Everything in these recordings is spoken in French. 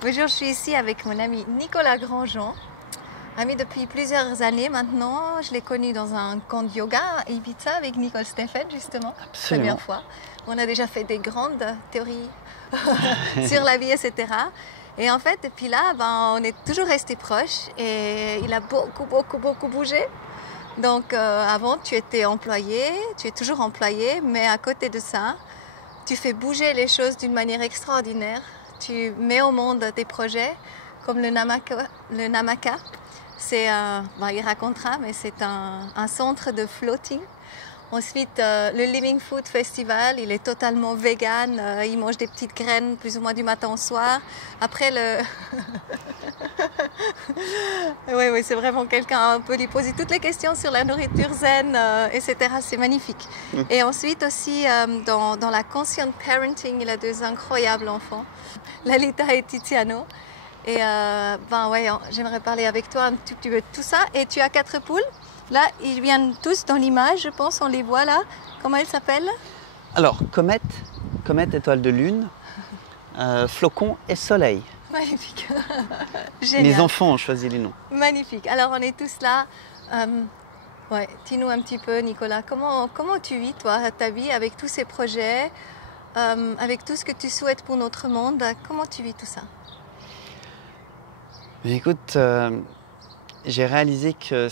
Bonjour, je suis ici avec mon ami Nicolas Grandjean, ami depuis plusieurs années maintenant. Je l'ai connu dans un camp de yoga à Ibiza avec Nicole Steffen, justement, Absolument. première fois. On a déjà fait des grandes théories sur la vie, etc. Et en fait, depuis là, on est toujours restés proches et il a beaucoup bougé. Donc avant, tu étais employé, tu es toujours employé, mais à côté de ça, tu fais bouger les choses d'une manière extraordinaire. Tu mets au monde des projets comme le Namaka. C'est, il racontera, mais c'est un centre de floating. Ensuite, le Living Food Festival, il est totalement vegan. Il mange des petites graines plus ou moins du matin au soir. Après, oui, c'est vraiment quelqu'un, on peut lui poser toutes les questions sur la nourriture zen, etc. C'est magnifique. Et ensuite aussi, dans la conscient parenting, il a deux incroyables enfants, Lalita et Tiziano. Et j'aimerais parler avec toi un petit peu de tout ça. Et tu as 4 poules. Là, ils viennent tous dans l'image, je pense, on les voit là. Comment elles s'appellent? Alors, comète, étoile de lune, flocon et soleil. Magnifique. Génial. Mes enfants ont choisi les noms. Magnifique. Alors, on est tous là. Dis-nous un petit peu, Nicolas, comment tu vis, toi, ta vie avec tous ces projets, avec tout ce que tu souhaites pour notre monde? Comment tu vis tout ça? Écoute, j'ai réalisé que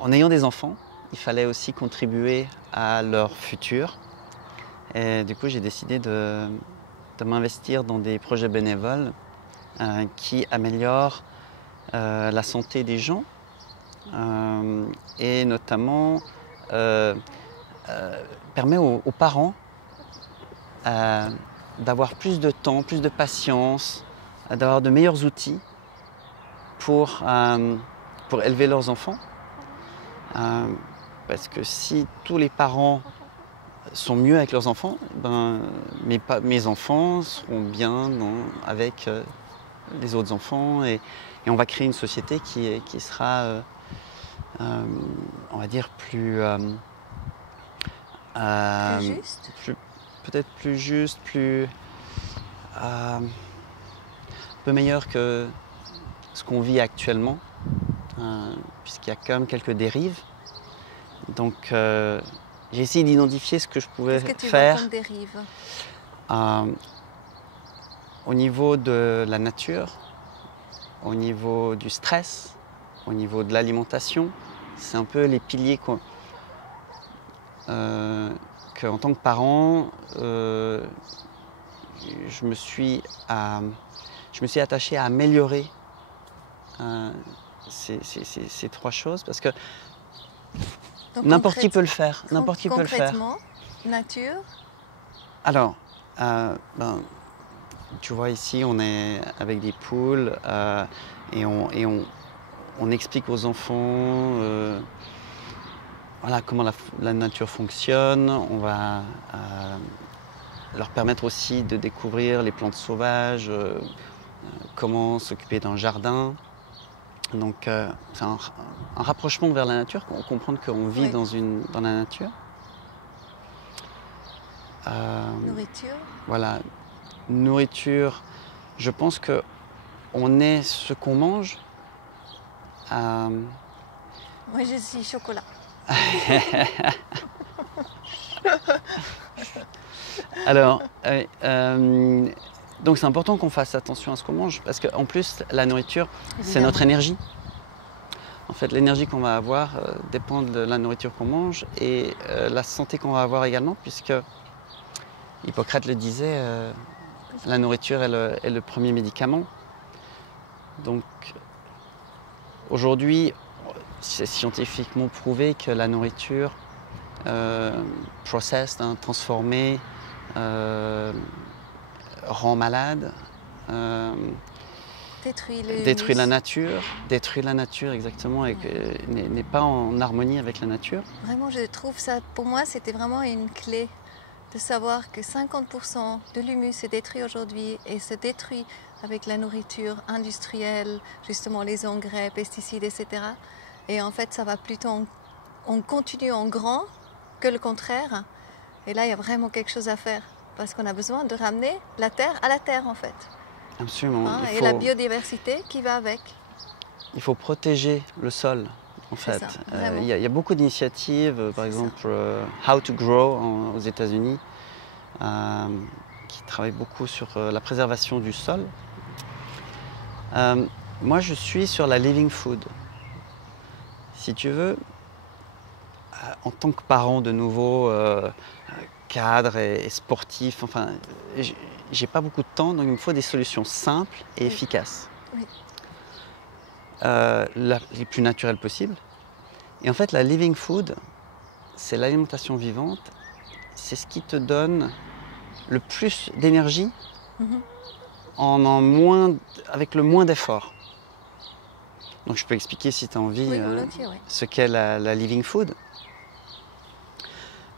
en ayant des enfants, il fallait aussi contribuer à leur futur. Et du coup, j'ai décidé de m'investir dans des projets bénévoles qui améliorent la santé des gens et notamment permet aux parents d'avoir plus de temps, plus de patience, d'avoir de meilleurs outils pour élever leurs enfants. Parce que si tous les parents sont mieux avec leurs enfants, mes enfants seront bien avec les autres enfants et on va créer une société qui sera, on va dire, peut-être plus juste, un peu meilleur que ce qu'on vit actuellement. Puisqu'il y a quand même quelques dérives. Donc j'ai essayé d'identifier ce que je pouvais faire. Qu'est-ce que tu vois comme dérives? Au niveau de la nature, au niveau du stress, au niveau de l'alimentation. C'est un peu les piliers qu'en tant que parent, je me suis attaché à améliorer ces 3 choses parce que n'importe qui peut le faire. Concrètement, nature. Alors, tu vois ici, on est avec des poules et on explique aux enfants comment la nature fonctionne. On va leur permettre aussi de découvrir les plantes sauvages, comment s'occuper d'un jardin. Donc c'est un rapprochement vers la nature, comprendre qu'on vit dans la nature. Nourriture. Voilà, nourriture. Je pense qu'on est ce qu'on mange. Moi, je suis chocolat. Alors, donc c'est important qu'on fasse attention à ce qu'on mange parce qu'en plus, la nourriture, c'est notre énergie. En fait, l'énergie qu'on va avoir dépend de la nourriture qu'on mange et la santé qu'on va avoir également, puisque Hippocrate le disait, la nourriture est le premier médicament. Donc aujourd'hui, c'est scientifiquement prouvé que la nourriture processed, transformée, rend malade, détruit la nature exactement et n'est pas en harmonie avec la nature. Vraiment, je trouve ça, pour moi, c'était vraiment une clé de savoir que 50% de l'humus se détruit aujourd'hui et se détruit avec la nourriture industrielle, justement les engrais, pesticides, etc. Et en fait, ça va plutôt, on continue en grand que le contraire. Et là, il y a vraiment quelque chose à faire. parce qu'on a besoin de ramener la terre à la terre en fait. Absolument. Hein, et la biodiversité qui va avec. Il faut protéger le sol, en fait. Ça, vraiment. Il y a beaucoup d'initiatives, par C'est exemple How to Grow aux États-Unis, qui travaillent beaucoup sur la préservation du sol. Moi, je suis sur la living food. Si tu veux, en tant que parent de nouveau, cadre et sportif, enfin, j'ai pas beaucoup de temps, donc il me faut des solutions simples et efficaces. Oui. Les plus naturelles possibles. Et en fait, la living food, c'est l'alimentation vivante, c'est ce qui te donne le plus d'énergie avec le moins d'efforts. Donc je peux expliquer si tu as envie ce qu'est la living food.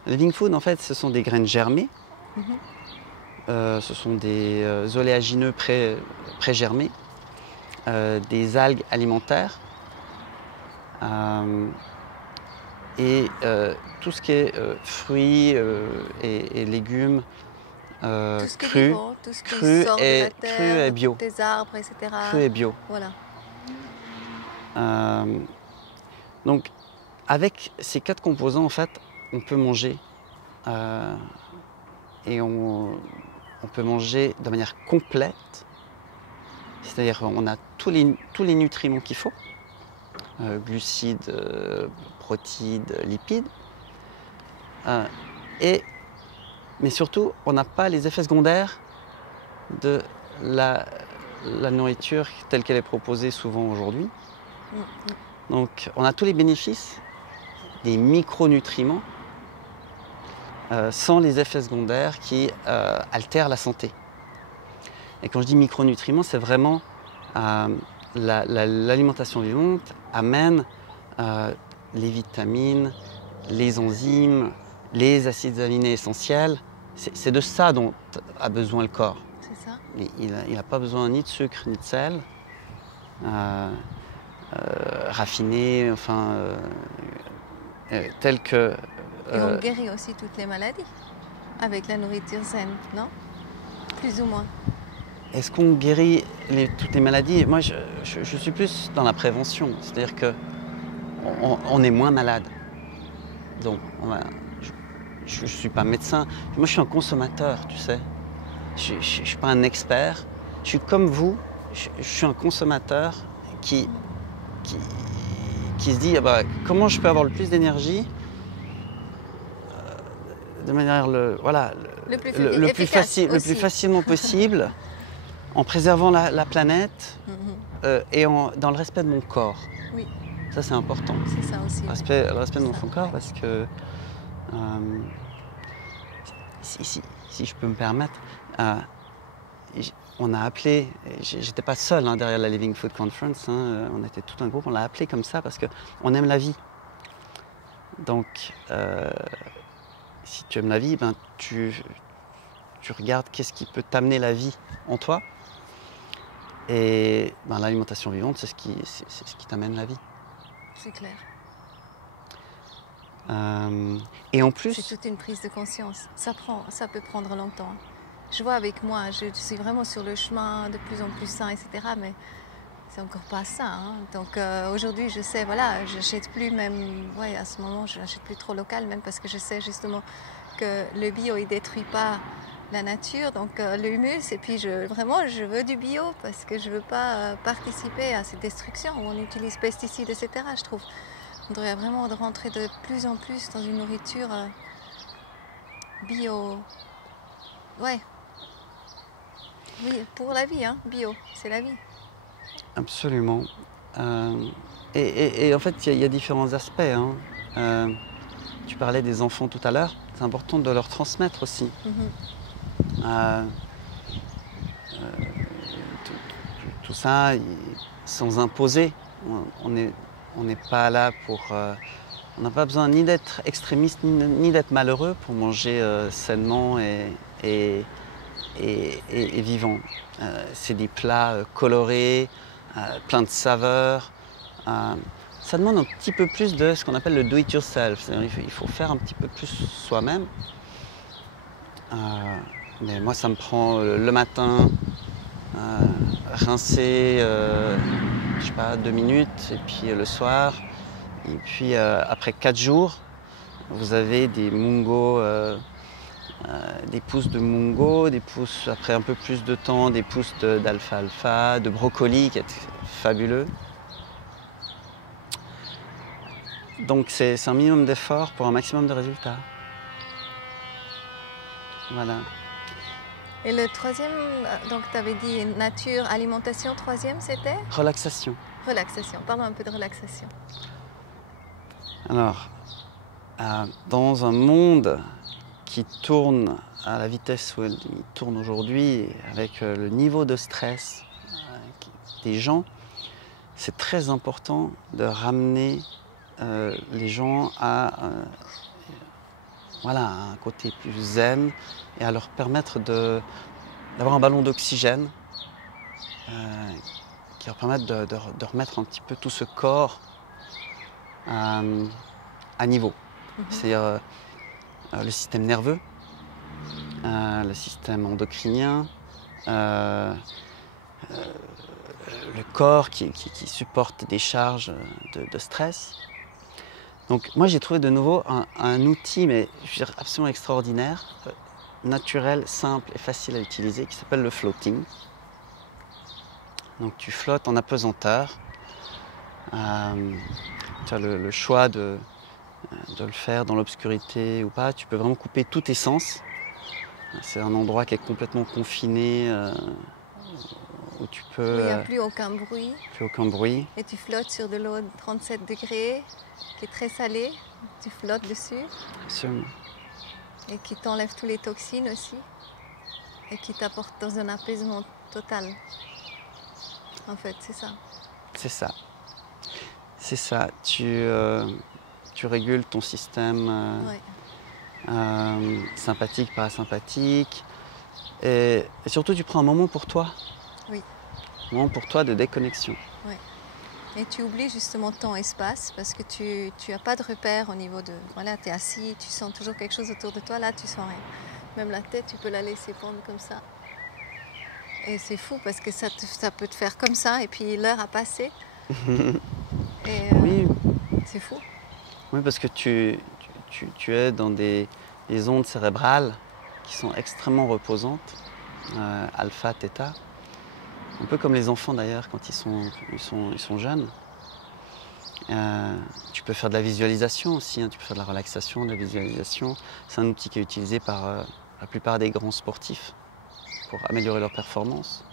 La living food, en fait, ce sont des graines germées. Ce sont des oléagineux pré-germés, des algues alimentaires et tout ce qui est fruits et légumes crus, cru et bio. Des arbres, etc. Cru et bio. Voilà. Donc, avec ces 4 composants, en fait, on peut manger et on peut manger de manière complète, c'est-à-dire on a tous les nutriments qu'il faut, glucides, protides, lipides, mais surtout on n'a pas les effets secondaires de la nourriture telle qu'elle est proposée souvent aujourd'hui. Donc on a tous les bénéfices des micronutriments sans les effets secondaires qui altèrent la santé. Et quand je dis micronutriments, c'est vraiment l'alimentation vivante amène les vitamines, les enzymes, les acides aminés essentiels. C'est de ça dont a besoin le corps. C'est ça. Il n'a pas besoin ni de sucre ni de sel. Raffinés, enfin, tels que... Et on guérit aussi toutes les maladies avec la nourriture saine, non? Plus ou moins. Est-ce qu'on guérit toutes les maladies? Moi, je suis plus dans la prévention. C'est-à-dire qu'on est moins malade. Donc, je ne suis pas médecin. Moi, je suis un consommateur, tu sais. Je ne suis pas un expert. Je suis comme vous. Je suis un consommateur qui se dit comment je peux avoir le plus d'énergie de manière le plus facilement possible, en préservant la planète et dans le respect de mon corps. Oui. Ça, c'est important. C'est ça aussi. Le respect de mon corps, parce que si je peux me permettre, on a appelé, j'étais pas seul derrière la Living Food Conference, on était tout un groupe, on l'a appelé comme ça parce qu'on aime la vie. Donc, si tu aimes la vie, tu regardes qu'est-ce qui peut t'amener la vie en toi. Et l'alimentation vivante, c'est ce qui t'amène la vie. C'est clair. Et en plus... C'est toute une prise de conscience. Ça peut prendre longtemps. Je vois avec moi, je suis vraiment sur le chemin de plus en plus sain, etc. Mais c'est encore pas ça. Donc aujourd'hui, je sais, voilà, je n'achète plus même, à ce moment, je n'achète plus trop local, même parce que je sais justement que le bio, il ne détruit pas la nature, donc l'humus. Et puis je veux du bio parce que je ne veux pas participer à cette destruction où on utilise pesticides, etc. Je trouve qu'on devrait vraiment rentrer de plus en plus dans une nourriture bio. Ouais. Oui, pour la vie, bio, c'est la vie. Absolument. Et en fait, il y a différents aspects. Tu parlais des enfants tout à l'heure. C'est important de leur transmettre aussi. Tout ça sans imposer. On n'est pas là pour... on n'a pas besoin ni d'être extrémiste ni d'être malheureux pour manger sainement et vivant. C'est des plats colorés, plein de saveurs. Ça demande un petit peu plus de ce qu'on appelle le do-it-yourself. Il faut faire un petit peu plus soi-même. Mais moi, ça me prend le matin, rincer, je sais pas, 2 minutes, et puis le soir. Et puis après 4 jours, vous avez des mungos, des pousses de mungo, des pousses après un peu plus de temps, des pousses d'alfalfa, de brocoli qui est fabuleux. Donc c'est un minimum d'effort pour un maximum de résultats. Voilà. Et le troisième, donc tu avais dit nature, alimentation, troisième c'était Relaxation. relaxation. Parlons un peu de relaxation. Alors, dans un monde qui tourne à la vitesse où il tourne aujourd'hui, avec le niveau de stress des gens, c'est très important de ramener les gens à voilà, un côté plus zen et à leur permettre d'avoir un ballon d'oxygène qui leur permette de remettre un petit peu tout ce corps à niveau. C'est-à-dire le système nerveux, le système endocrinien, le corps qui supporte des charges de stress. Donc moi j'ai trouvé de nouveau un outil, mais je veux dire, absolument extraordinaire, naturel, simple et facile à utiliser, qui s'appelle le floating. Donc tu flottes en apesanteur. Tu as le choix de le faire dans l'obscurité ou pas. Tu peux vraiment couper tous tes sens. C'est un endroit qui est complètement confiné, où tu peux... Où il n'y a plus aucun bruit. Plus aucun bruit. Et tu flottes sur de l'eau de 37 degrés, qui est très salée. Tu flottes dessus. Absolument. Et qui t'enlève tous les toxines aussi. Et qui t'apporte dans un apaisement total. En fait, c'est ça. C'est ça. C'est ça. Tu régules ton système sympathique, parasympathique. Et surtout, tu prends un moment pour toi. Oui. Un moment pour toi de déconnexion. Oui. Et tu oublies justement ton espace parce que tu n'as pas de repère au niveau de... Voilà, tu es assis, tu sens toujours quelque chose autour de toi. Là, tu sens rien. Même la tête, tu peux la laisser pendre comme ça. Et c'est fou parce que ça peut te faire comme ça et puis l'heure a passé. Et oui. C'est fou. Oui, parce que tu es dans des ondes cérébrales qui sont extrêmement reposantes, alpha, theta. Un peu comme les enfants d'ailleurs quand ils sont jeunes. Tu peux faire de la visualisation aussi, hein. Tu peux faire de la relaxation, de la visualisation. C'est un outil qui est utilisé par la plupart des grands sportifs pour améliorer leur performance.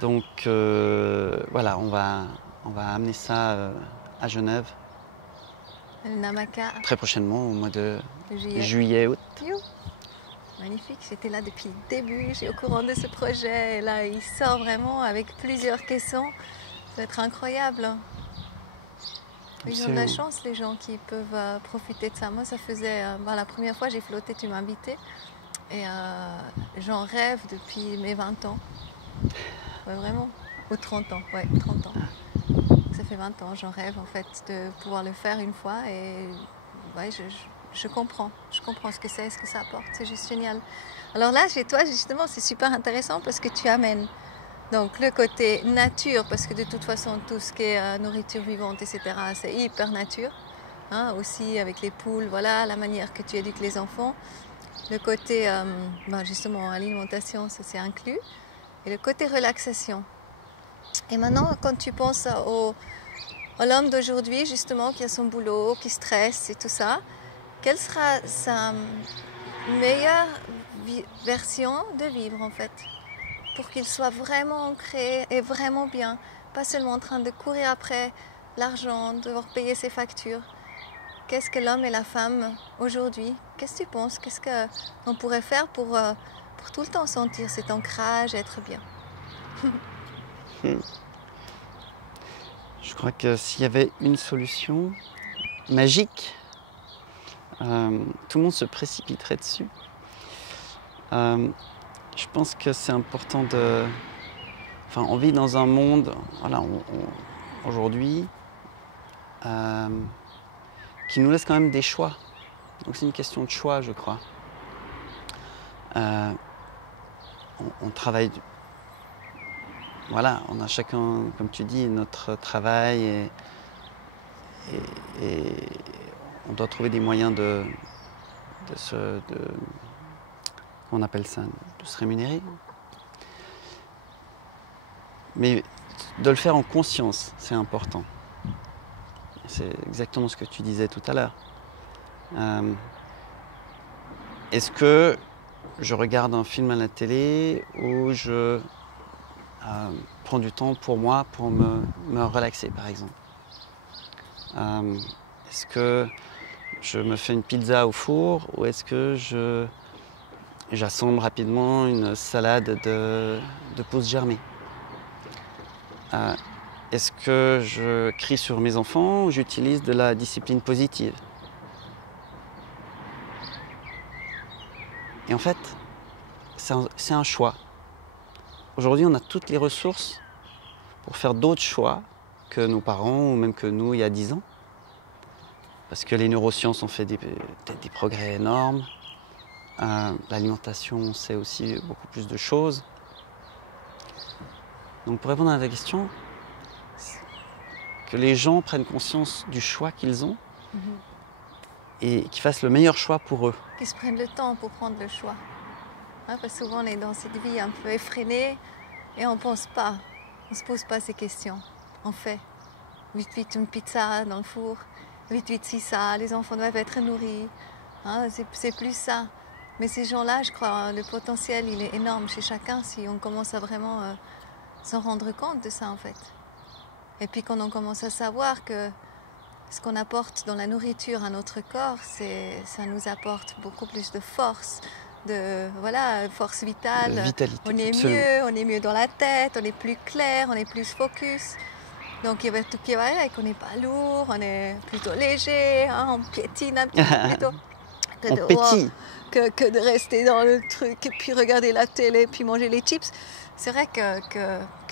Donc voilà, on va amener ça à Genève. Le Namaka. Très prochainement, au mois de juillet-août. Magnifique, j'étais là depuis le début, j'ai au courant de ce projet. Et là, il sort vraiment avec plusieurs caissons. Ça va être incroyable. Ils ont de la chance, les gens qui peuvent profiter de ça. Moi, ça faisait... la première fois, j'ai flotté, tu m'as invité. Et j'en rêve depuis mes 20 ans. Ouais, vraiment. Ou 30 ans, ouais, 30 ans. Ça fait 20 ans, j'en rêve en fait de pouvoir le faire une fois. Et ouais, je comprends ce que c'est, ce que ça apporte, c'est juste génial. Alors là, chez toi, justement, c'est super intéressant parce que tu amènes donc le côté nature, parce que de toute façon, tout ce qui est nourriture vivante, etc., c'est hyper nature. Hein, aussi avec les poules, voilà, la manière que tu éduques les enfants. Le côté, justement, alimentation, ça c'est inclus. Et le côté relaxation. Et maintenant, quand tu penses à l'homme d'aujourd'hui, justement, qui a son boulot, qui stresse et tout ça, quelle sera sa meilleure version de vivre en fait, pour qu'il soit vraiment ancré et vraiment bien, pas seulement en train de courir après l'argent, devoir payer ses factures. Qu'est-ce que l'homme et la femme aujourd'hui? Qu'est-ce que tu penses? Qu'est-ce qu'on pourrait faire pour tout le temps sentir cet ancrage et être bien? Je crois que s'il y avait une solution magique, tout le monde se précipiterait dessus. Je pense que c'est important de... Enfin, on vit dans un monde, voilà, aujourd'hui, qui nous laisse quand même des choix. Donc c'est une question de choix, je crois. Euh, on travaille, voilà, on a chacun, comme tu dis, notre travail et on doit trouver des moyens on appelle ça, de se rémunérer. Mais de le faire en conscience, c'est important. C'est exactement ce que tu disais tout à l'heure. Est-ce que je regarde un film à la télé ou je prends du temps pour moi, pour me relaxer, par exemple? Est-ce que je me fais une pizza au four ou est-ce que j'assemble rapidement une salade de pousses germées? Est-ce que je crie sur mes enfants ou j'utilise de la discipline positive? Et en fait, c'est un choix. Aujourd'hui, on a toutes les ressources pour faire d'autres choix que nos parents ou même que nous il y a 10 ans. Parce que les neurosciences ont fait des progrès énormes. L'alimentation, on sait aussi beaucoup plus de choses. Donc pour répondre à ta question, que les gens prennent conscience du choix qu'ils ont et qu'ils fassent le meilleur choix pour eux. Qu'ils se prennent le temps pour prendre le choix. Hein, parce que souvent on est dans cette vie un peu effrénée et on ne pense pas, on ne se pose pas ces questions. On fait vite vite une pizza dans le four, vite vite si ça, les enfants doivent être nourris. Hein, c'est plus ça. Mais ces gens-là, je crois, le potentiel il est énorme chez chacun si on commence à vraiment s'en rendre compte de ça en fait. Et puis quand on commence à savoir que ce qu'on apporte dans la nourriture à notre corps, ça nous apporte beaucoup plus de force, force vitale. Vitalité, on est absolument. mieux, on est mieux dans la tête, on est plus clair, on est plus focus. Donc il y avait tout qui va avec, on n'est pas lourd, on est plutôt léger, hein, on piétine un petit peu plutôt. On pétille. Que de rester dans le truc et puis regarder la télé puis manger les chips. C'est vrai que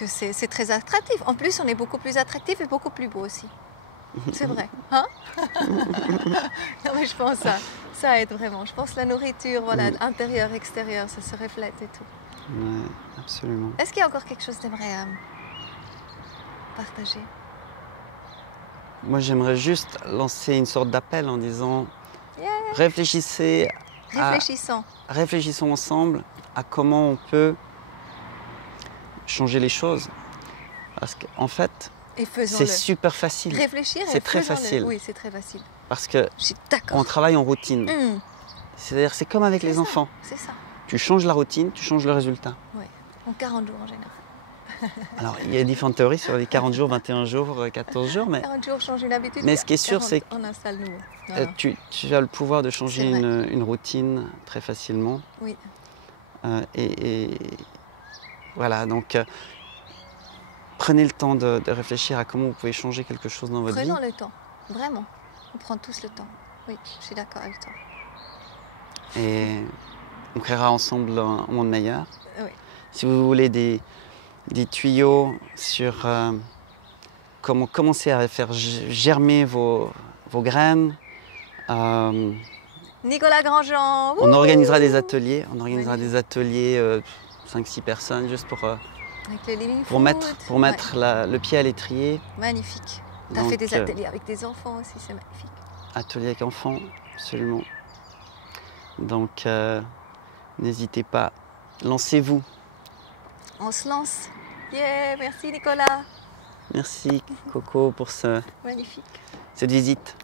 c'est très attractif. En plus, on est beaucoup plus attractif et beaucoup plus beau aussi. C'est vrai. Hein? Non, mais je pense ça aide vraiment. Je pense que la nourriture, voilà, intérieur, extérieur, ça se reflète et tout. Ouais, absolument. Est-ce qu'il y a encore quelque chose que tu aimerais partager? Moi, j'aimerais juste lancer une sorte d'appel en disant réfléchissons ensemble à comment on peut changer les choses. Parce qu'en fait, c'est super facile. Réfléchir c'est très facile. Oui, c'est très facile. Parce que on travaille en routine. C'est-à-dire, c'est comme avec les enfants. C'est ça. Tu changes la routine, tu changes le résultat. Oui, en 40 jours en général. Alors, il y a différentes théories sur les 40 jours, 21 jours, 14 jours. Mais 40 jours change une habitude. Mais ce qui est sûr, c'est on installe nouveau. tu as le pouvoir de changer une routine très facilement. Oui. Et voilà, donc prenez le temps de réfléchir à comment vous pouvez changer quelque chose dans votre vie. Prenons le temps, vraiment. On prend tous le temps. Oui, je suis d'accord avec toi. Et on créera ensemble un monde meilleur. Oui. Si vous voulez des tuyaux sur comment commencer à faire germer vos graines, Nicolas Grandjean. on organisera des ateliers. On organisera des ateliers, 5-6 personnes, juste pour mettre le pied à l'étrier. Magnifique. Tu as fait des ateliers avec des enfants aussi, c'est magnifique. Ateliers avec enfants, absolument. Donc, n'hésitez pas, lancez-vous. On se lance. Yeah, merci Nicolas. Merci Coco pour cette visite.